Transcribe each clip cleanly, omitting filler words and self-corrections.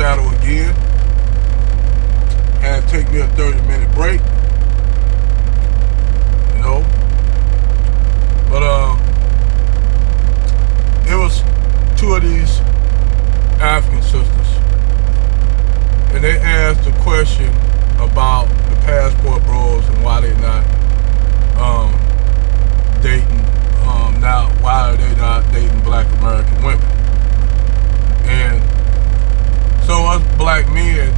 saddle again. Had to take me a 30-minute break. You know. But it was two of these African sisters, and they asked a question about the passport bros and why they not dating. Now, why are they not dating black American women? And so us black men,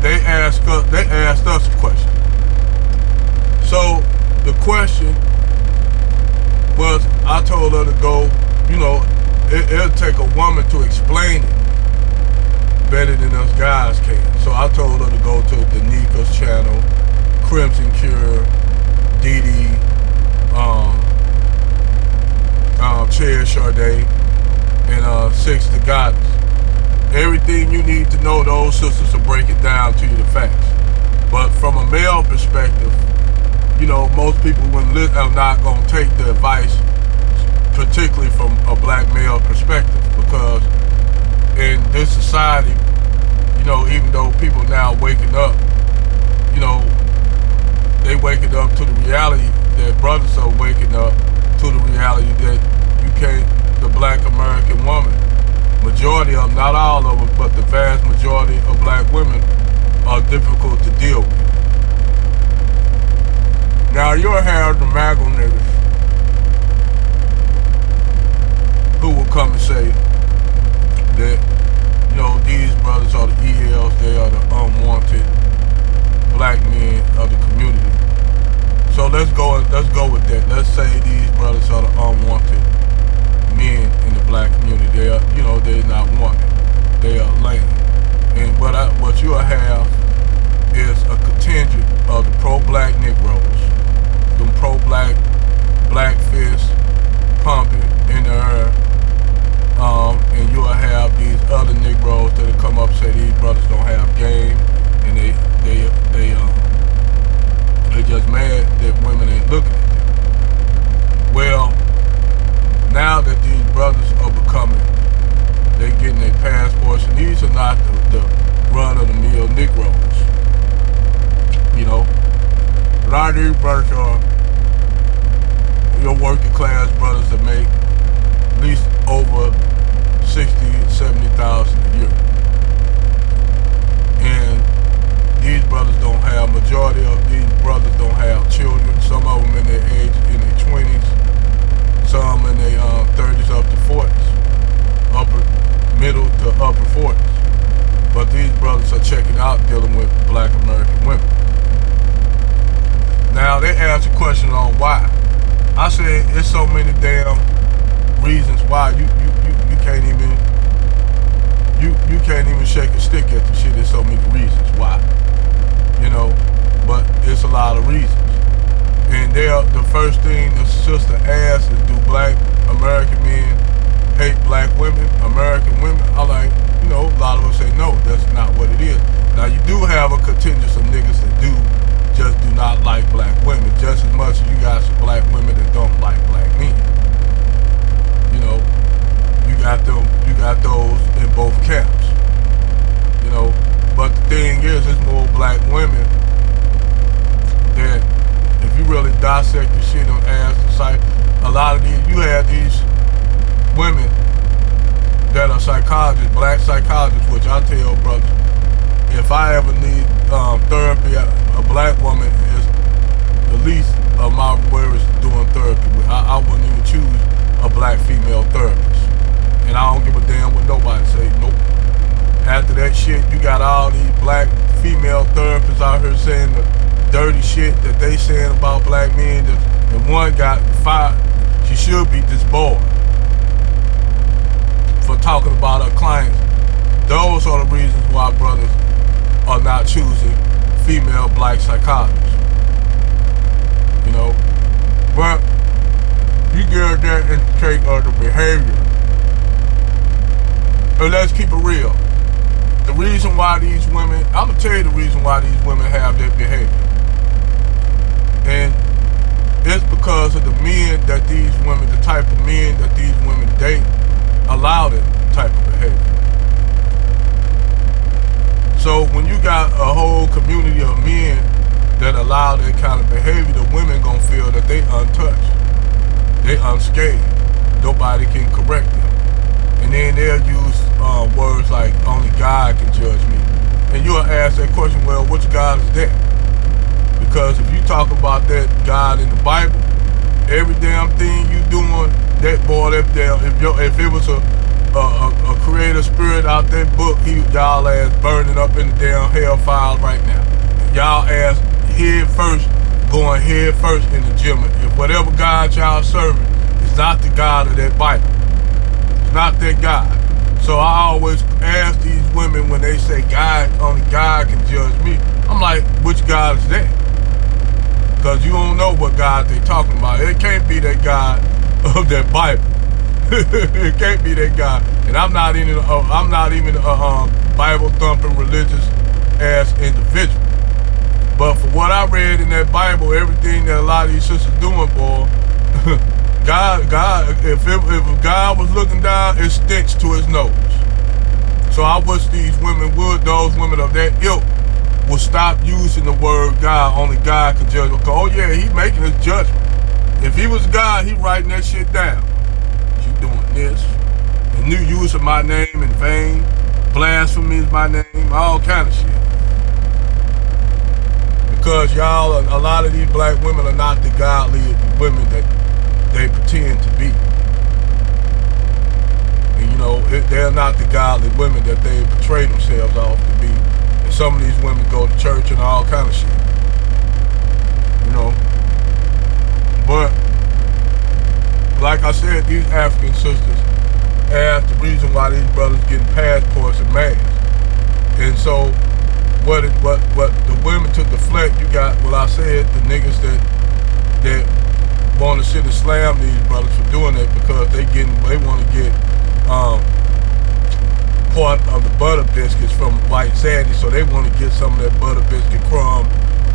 they asked us a question. So the question was, I told her to go, you know, it'll take a woman to explain it better than us guys can. So I told her to go to Danika's channel, Crimson Cure, Didi, Cher Sade, and Six the Goddess. Everything you need to know, those sisters will break it down to you, the facts. But from a male perspective, you know, most people are not going to take the advice, particularly from a black male perspective, because in this society, you know, even though people now waking up, you know, they waking up to the reality that brothers are waking up to the reality that you can't, the black American woman, majority of them, not all of them, but the vast majority of black women are difficult to deal with. Now you'll have the MAGA niggas who will come and say that, you know, these brothers are the ELs, they are the unwanted black men of the community. So let's go with that. Let's say these brothers are the unwanted men in the black community. They are, you know, they're not wanted. They are lame. And what you'll have is a contingent of the pro-black Negroes, them pro-black, black fists pumping in the air, and you'll have these other Negroes that'll come up and say these brothers don't have game, and they just mad that women ain't looking at them. Well, now that these brothers are they getting their passports, and these are not the run-of-the-mill Negroes. You know, a lot of these brothers are your working class brothers that make at least over $60,000 and $70,000 a year. And these brothers don't have, majority of these brothers don't have children. Some of them in their age, in their 20s, some in their 30s up to 40s, middle to upper 40s. But these brothers are checking out dealing with black American women. Now they asked a question on why. I said it's so many damn reasons why you can't even shake a stick at the shit. There's so many reasons why. You know, but it's a lot of reasons. And the first thing the sister asked is, do black American men hate black women, American women? I'm like, you know, a lot of us say no, that's not what it is. Now you do have a contingent of niggas that just do not like black women, just as much as you got some black women that don't like black men. You know, you got those in both camps. You know, but the thing is, it's more black women that, if you really dissect the shit and ask the site, a lot of these, you have these women that are psychologists, black psychologists, which I tell brothers, if I ever need therapy, a black woman is the least of my worries doing therapy with. I wouldn't even choose a black female therapist. And I don't give a damn what nobody say. Nope. After that shit, you got all these black female therapists out here saying the dirty shit that they saying about black men. And one got fired. She should be disbarred for talking about her clients. Those are the reasons why brothers are not choosing female black psychologists. You know, but you get that intake of the behavior. And let's keep it real. The reason why these women, I'm gonna tell you the reason why these women have that behavior. And it's because of the men that these women, the type of men that these women date, allow that type of behavior. that allow that kind of behavior, the women gonna feel that they untouched, they unscathed. Nobody can correct them. And then they'll use words like, only God can judge me. And you'll ask that question, well, which God is that? Because if you talk about that God in the Bible, every damn thing you doing, that boy, that damn, if it was a creator spirit out that book, y'all ass burning up in the damn hellfire right now. Y'all ass going head first in the gym. If whatever God y'all serving is not the God of that Bible, it's not that God. So I always ask these women when they say only God can judge me, I'm like, which God is that? Because you don't know what God they talking about. It can't be that God of that Bible. It can't be that God. And I'm not even a Bible thumping religious ass individual. But for what I read in that Bible, everything that a lot of these sisters doing, boy, God, if God was looking down, it stinks to his nose. So I wish these women those women of that ilk, will stop using the word God. Only God can judge. Oh yeah, he making his judgment. If he was God, he writing that shit down. You doing this, and you using my name in vain, blasphemy is my name, all kind of shit. Because y'all, a lot of these black women are not the godly women that they pretend to be. And you know, they're not the godly women that they portray themselves off to be. And some of these women go to church and all kind of shit. You know. But, like I said, these African sisters ask the reason why these brothers getting passports and masks. And so, what the women to deflect, you got, well, I said, the niggas that want to sit and slam these brothers for doing that because they want to get part of the butter biscuits from White Zaddy, so they want to get some of that butter biscuit crumb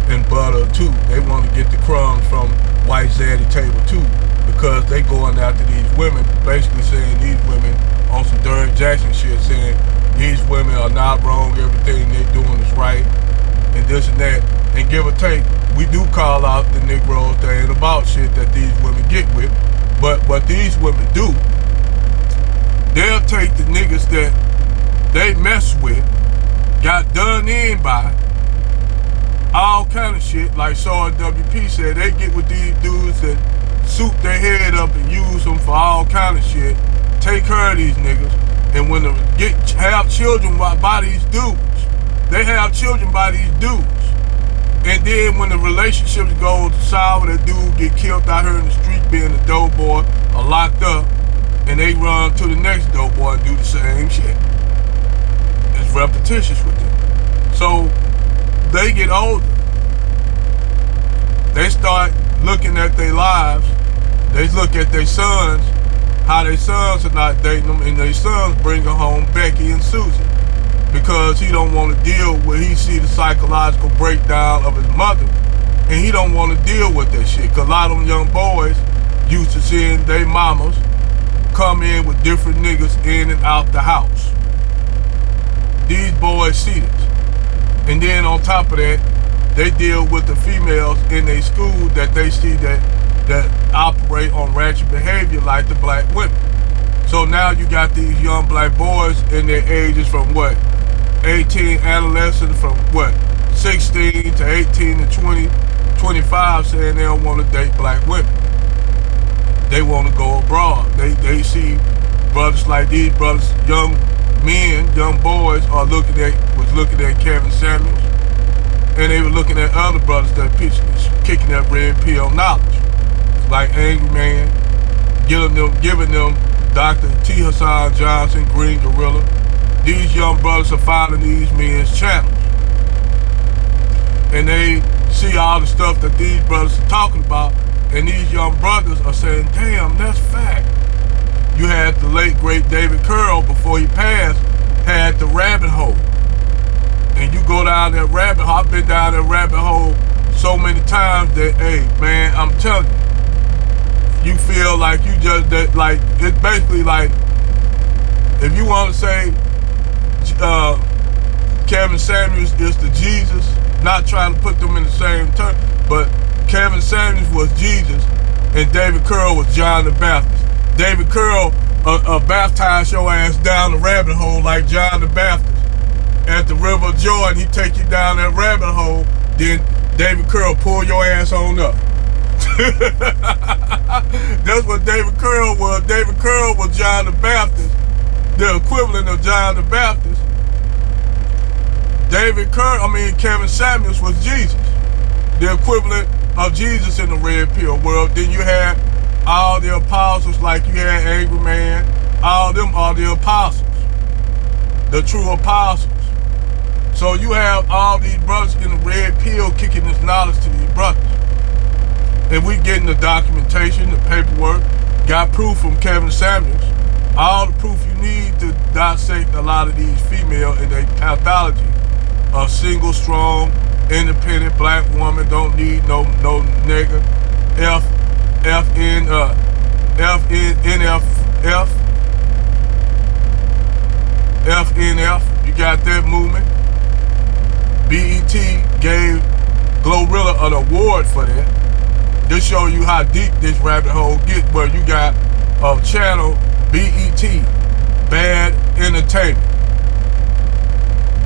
and butter too. They want to get the crumbs from White Zaddy table too, because they going after these women, basically saying these women on some Derrick Jackson shit, saying these women are not wrong, everything they doing is right, and this and that. And give or take, we do call out the Negroes that ain't about shit that these women get with, but what these women do, they'll take the niggas that they mess with, got done in by, all kind of shit, like Sarge WP said, they get with these dudes that suit their head up and use them for all kind of shit, take care of these niggas, and when they have children by these dudes, they have children by these dudes. And then when the relationships go sour, that dude get killed out here in the street being a dope boy or locked up, and they run to the next dope boy and do the same shit. It's repetitious with them. So they get older. They start looking at their lives. They look at their sons, how their sons are not dating them, and their sons bring home Becky and Susie because he don't want to deal with, he see the psychological breakdown of his mother, and he don't want to deal with that shit, because a lot of them young boys used to seeing their mamas come in with different niggas in and out the house. These boys see this. And then on top of that, they deal with the females in their school that they see that operate on ratchet behavior like the black women. So now you got these young black boys in their ages from what? 18, adolescents from what? 16 to 18 to 20, 25 saying they don't want to date black women. They want to go abroad. They see brothers like these brothers, young men, young boys was looking at Kevin Samuels, and they were looking at other brothers that kicking that red pill knowledge, like Angry Man, giving them Dr. T. Hassan Johnson, Green Gorilla. These young brothers are finding these men's channels, and they see all the stuff that these brothers are talking about, and these young brothers are saying, damn, that's fact. You had the late, great David Curl, before he passed, had the rabbit hole. And you go down that rabbit hole, I've been down that rabbit hole so many times that, hey, man, I'm telling you, you feel like you just, like, it's basically like, if you want to say Kevin Samuels is the Jesus not trying to put them in the same term, but Kevin Samuels was Jesus and David Curl was John the Baptist. David Curl baptized your ass down the rabbit hole like John the Baptist at the River of Jordan. He take you down that rabbit hole, then David Curl pull your ass on up. That's what David Curl was. David Curl was John the Baptist, the equivalent of John the Baptist. Kevin Samuels was Jesus, the equivalent of Jesus in the red pill world. Then you had all the apostles, like you had Angry Man. All of them are the apostles, the true apostles. So you have all these brothers in the red pill kicking this knowledge to these brothers. And we getting the documentation, the paperwork, got proof from Kevin Samuels. All the proof you need to dissect a lot of these females in their pathology. A single, strong, independent black woman, don't need no nigga. FNF, you got that movement. BET gave Glorilla an award for that. This show you how deep this rabbit hole gets, where you got a channel, BET, Bad Entertainment,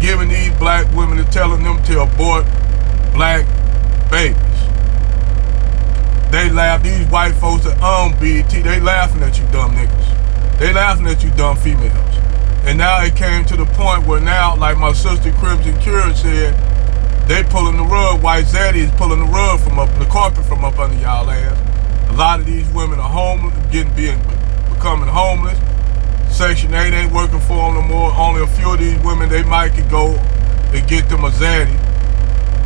giving these black women and telling them to abort black babies. They laugh, these white folks that own BET, they laughing at you dumb niggas. They laughing at you dumb females. And now it came to the point where now, like my sister Crimson Cure said, they pulling the rug, White Zaddy is pulling the rug from up, the carpet from up under y'all ass. A lot of these women are homeless, becoming homeless. Section 8 ain't working for them no more. Only a few of these women, they might could go and get them a Zaddy,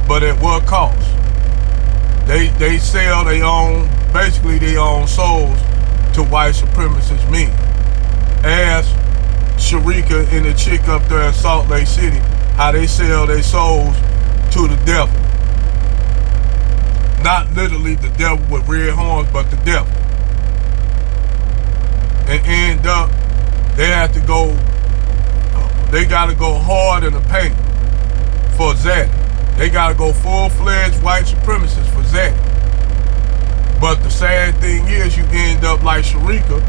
but at what cost? They sell their own, basically their own souls to white supremacist men. Ask Sharika and the chick up there in Salt Lake City how they sell their souls to the devil. Not literally the devil with red horns, but the devil. And end up, they gotta go hard in the paint for Zaddy. They gotta go full-fledged white supremacists for Zaddy. But the sad thing is, you end up like Sharika,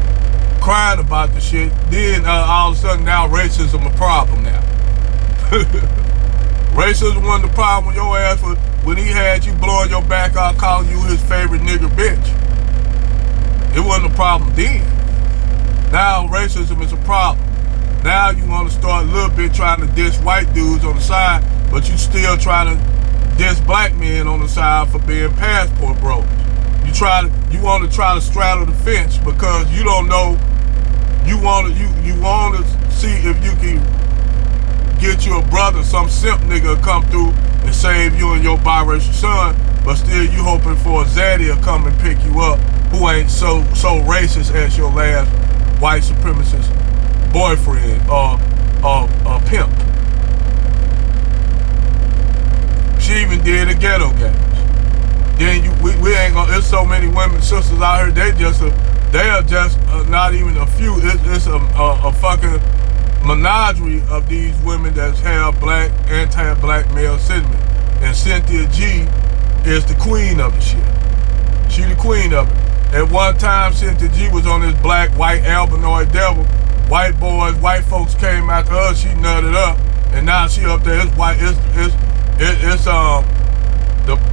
crying about the shit. Then all of a sudden now racism a problem now. Racism wasn't the problem with your ass when he had you blowing your back out calling you his favorite nigger bitch. It wasn't a problem then. Now racism is a problem. Now you want to start a little bit trying to diss white dudes on the side, but you still trying to diss black men on the side for being passport bros. You want to try to straddle the fence because you don't know. You want to see if you can get you a brother, some simp nigga come through and save you and your biracial son, but still you hoping for a Zaddy to come and pick you up who ain't so racist as your last white supremacist boyfriend or pimp. She even did the ghetto games. Then we ain't gonna. There's so many women sisters out here. They are just not even a few. It's a fucking menagerie of these women that have black, anti-black male sentiment. And Cynthia G is the queen of the shit. She the queen of it. At one time, Cynthia G was on this black, white, albinoid devil. White boys, white folks came after her. She nutted up, and now she up there. It's white.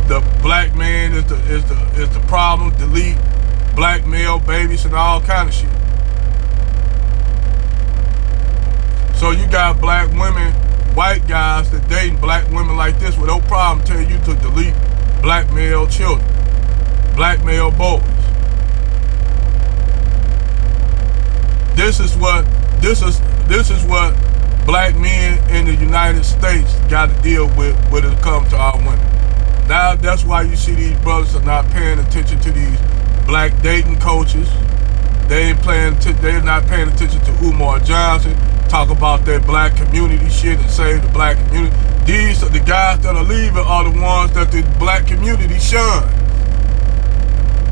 The black man is the problem. Delete black male babies and all kind of shit. So you got black women, white guys that dating black women like this with no problem telling you to delete black male children, black male boys. This is what black men in the United States got to deal with when it comes to our women. Now that's why you see these brothers are not paying attention to these black dating coaches. They're not paying attention to Umar Johnson. Talk about that black community shit and save the black community. These are the guys that are leaving are the ones that the black community shun.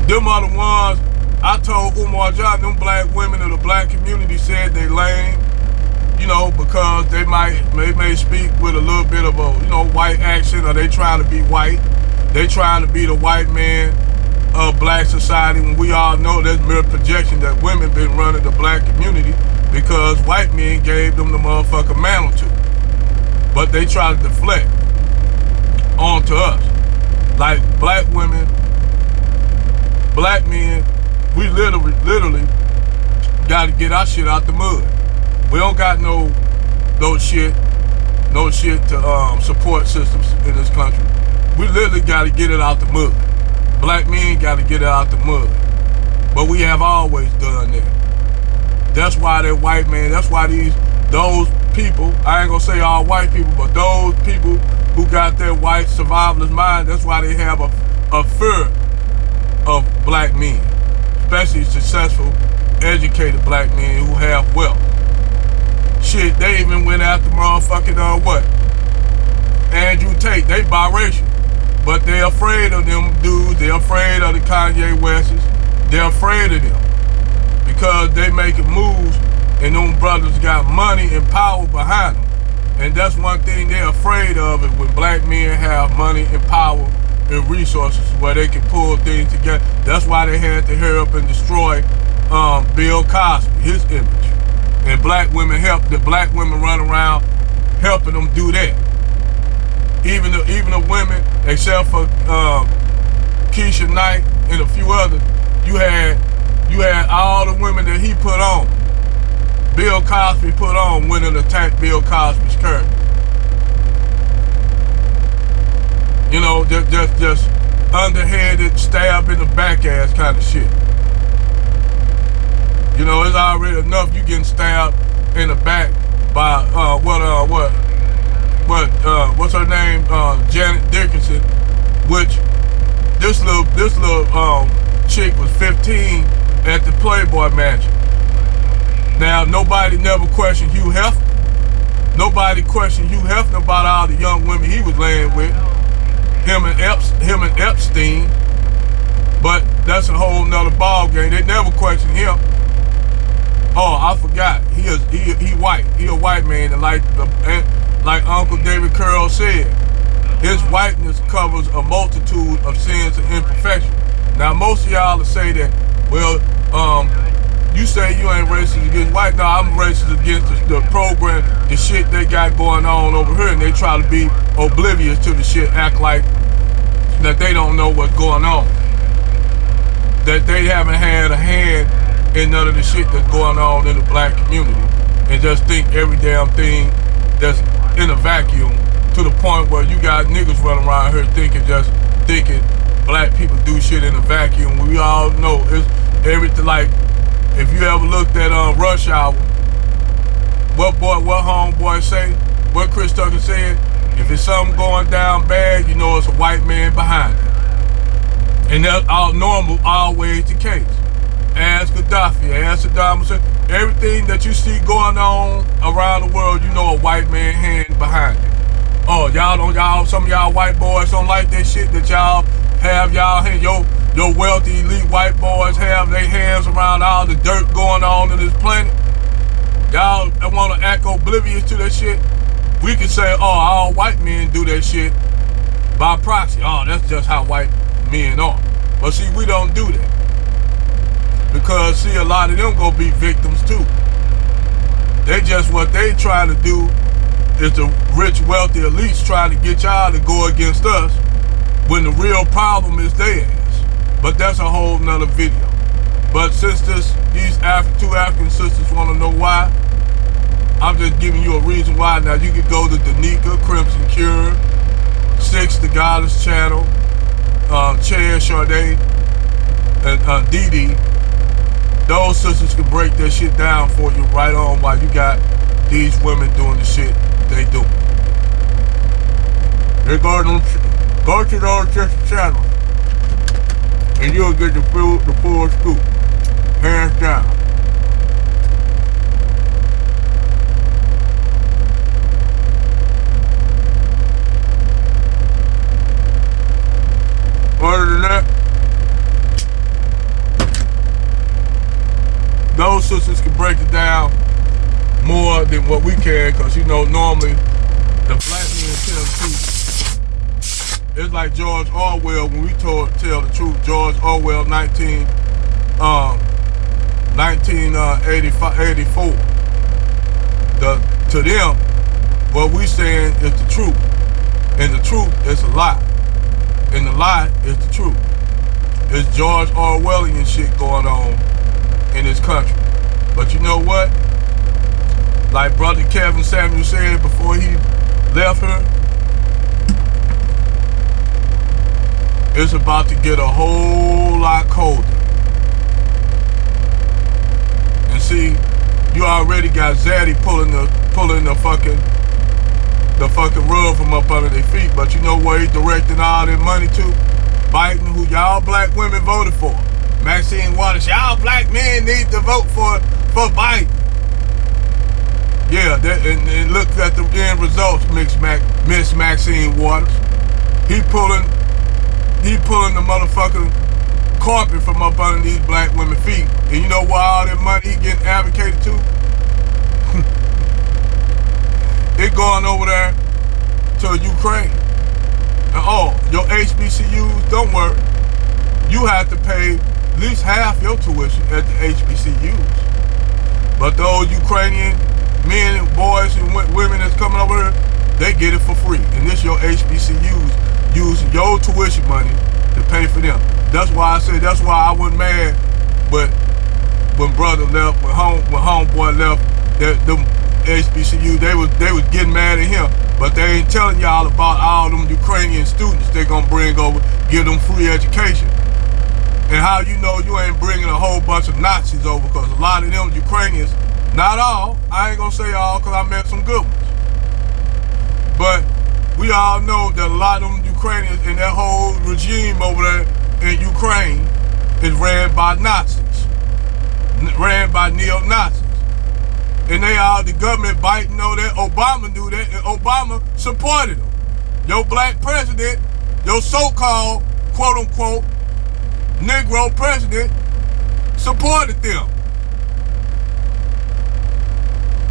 Them are the ones, I told Umar Johnson, them black women of the black community said they lame, you know, because they may speak with a little bit of a, you know, white accent, or they trying to be white. They trying to be the white man of black society, when we all know there's mere projection that women been running the black community because white men gave them the motherfucking mantle to. But they try to deflect onto us. Like black women, black men, we literally gotta get our shit out the mud. We don't got no shit to support systems in this country. We literally gotta get it out the mud. Black men gotta get it out the mud. But we have always done that. That's why that white man, that's why those people, I ain't gonna say all white people, but those people who got that white survivalist mind, that's why they have a fear of black men, especially successful, educated black men who have wealth. Shit, they even went after motherfucking, Andrew Tate. They biracial. But they're afraid of them dudes. They're afraid of the Kanye Wests. They're afraid of them because they making moves, and them brothers got money and power behind them. And that's one thing they're afraid of, is when black men have money and power and resources where they can pull things together. That's why they had to hurry up and destroy Bill Cosby, his image. And black women run around helping them do that. Even the women, except for Keisha Knight and a few others, you had all the women that he put on. Bill Cosby put on, went and attacked Bill Cosby's character. You know, just underhanded, stab in the back ass kind of shit. You know, it's already enough you getting stabbed in the back by what's her name? Janet Dickinson, which this little chick was 15 at the Playboy Mansion. Now, nobody never questioned Hugh Hefner. Nobody questioned Hugh Hefner about all the young women he was laying with. Him and Epstein. But that's a whole nother ball game. They never questioned him. Oh, I forgot. He white. He a white man, and like Uncle David Curl said, his whiteness covers a multitude of sins and imperfections. Now, most of y'all will say that, well, you say you ain't racist against white. No, I'm racist against the program, the shit they got going on over here, and they try to be oblivious to the shit, act like that they don't know what's going on. That they haven't had a hand in none of the shit that's going on in the black community, and just think every damn thing that's in a vacuum, to the point where you got niggas running around here thinking black people do shit in a vacuum. We all know it's everything. Like, if you ever looked at Rush Hour, what homeboy say, what Chris Tucker said, if it's something going down bad, you know it's a white man behind it. And that's always the case. Ask Gaddafi, ask Saddam Hussein, everything that you see going on around the world, you know a white man hand behind it. Oh, some of y'all white boys don't like that shit that y'all have your wealthy elite white boys have their hands around all the dirt going on in this planet. Y'all want to act oblivious to that shit. We can say, oh, all white men do that shit by proxy. Oh, that's just how white men are. But see, we don't do that. Because, see, a lot of them gonna be victims too. They just, what they trying to do is the rich, wealthy elites trying to get y'all to go against us when the real problem is theirs. But that's a whole nother video. But since these two African sisters want to know why, I'm just giving you a reason why. Now, you can go to Danica, Crimson Cure, Six, the Goddess Channel, Cher, Sade, and Didi. Those sisters can break that shit down for you right on while you got these women doing the shit they do. Go to those sister channels, and you'll get the full scoop, hands down. Other than that, those sisters can break it down more than what we can, because you know normally the black men tell the truth. It's like George Orwell when we tell the truth. George Orwell 1984. To them, what we saying is the truth, and the truth is a lie, and the lie is the truth. It's George Orwellian shit going on in this country. But you know what? Like Brother Kevin Samuel said before he left her, it's about to get a whole lot colder. And see, you already got Zaddy pulling the fucking rug from up under their feet. But you know where he directing all that money to? Biden, who y'all black women voted for. Maxine Waters, y'all black men need to vote for Biden. Yeah, and look at the end results, Miss Maxine Waters. He pulling the motherfucking carpet from up under these black women's feet. And you know why all that money he getting advocated to? It going over there to Ukraine. And your HBCUs, don't worry. You have to pay at least half your tuition at the HBCUs. But those Ukrainian men and boys and women that's coming over here, they get it for free. And this your HBCUs using your tuition money to pay for them. That's why I say, that's why I wasn't mad, but when brother left, when homeboy left, them HBCU, they was getting mad at him. But they ain't telling y'all about all them Ukrainian students they gonna bring over, give them free education. And how you know you ain't bringing a whole bunch of Nazis over, because a lot of them Ukrainians, not all, I ain't gonna say all because I met some good ones. But we all know that a lot of them Ukrainians and that whole regime over there in Ukraine is ran by Nazis, ran by neo-Nazis. And they all, the government Biden know that, Obama knew that, and Obama supported them. Your black president, your so-called, quote-unquote, Negro president, supported them.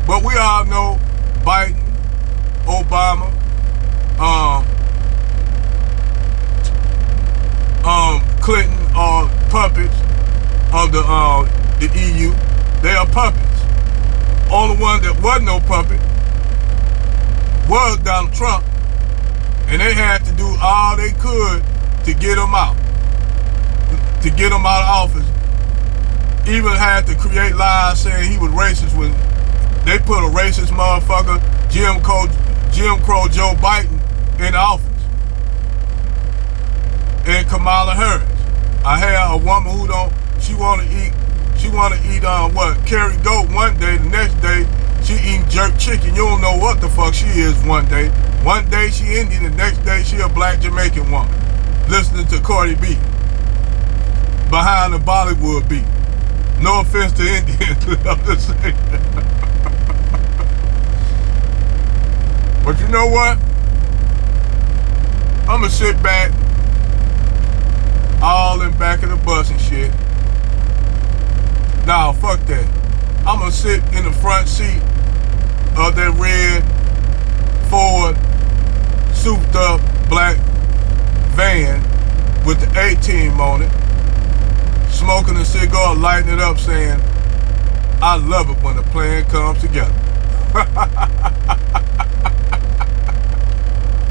But we all know Biden, Obama, Clinton are puppets of the EU. They are puppets. Only one that wasn't no puppet was Donald Trump, and they had to do all they could to get him out, of office. Even had to create lies saying he was racist when they put a racist motherfucker, Jim Crow Joe Biden in office. And Kamala Harris. I had a woman who she wanna eat carry goat one day, the next day she eating jerk chicken. You don't know what the fuck she is one day. One day she Indian, the next day she a black Jamaican woman. Listening to Cardi B. Behind the Bollywood beat. No offense to Indians, I'm just saying. But you know what? I'ma sit back, all in back of the bus and shit. Nah, fuck that. I'ma sit in the front seat of that red Ford souped up black van with the A-Team on it, smoking a cigar, lighting it up, saying, I love it when a plan comes together.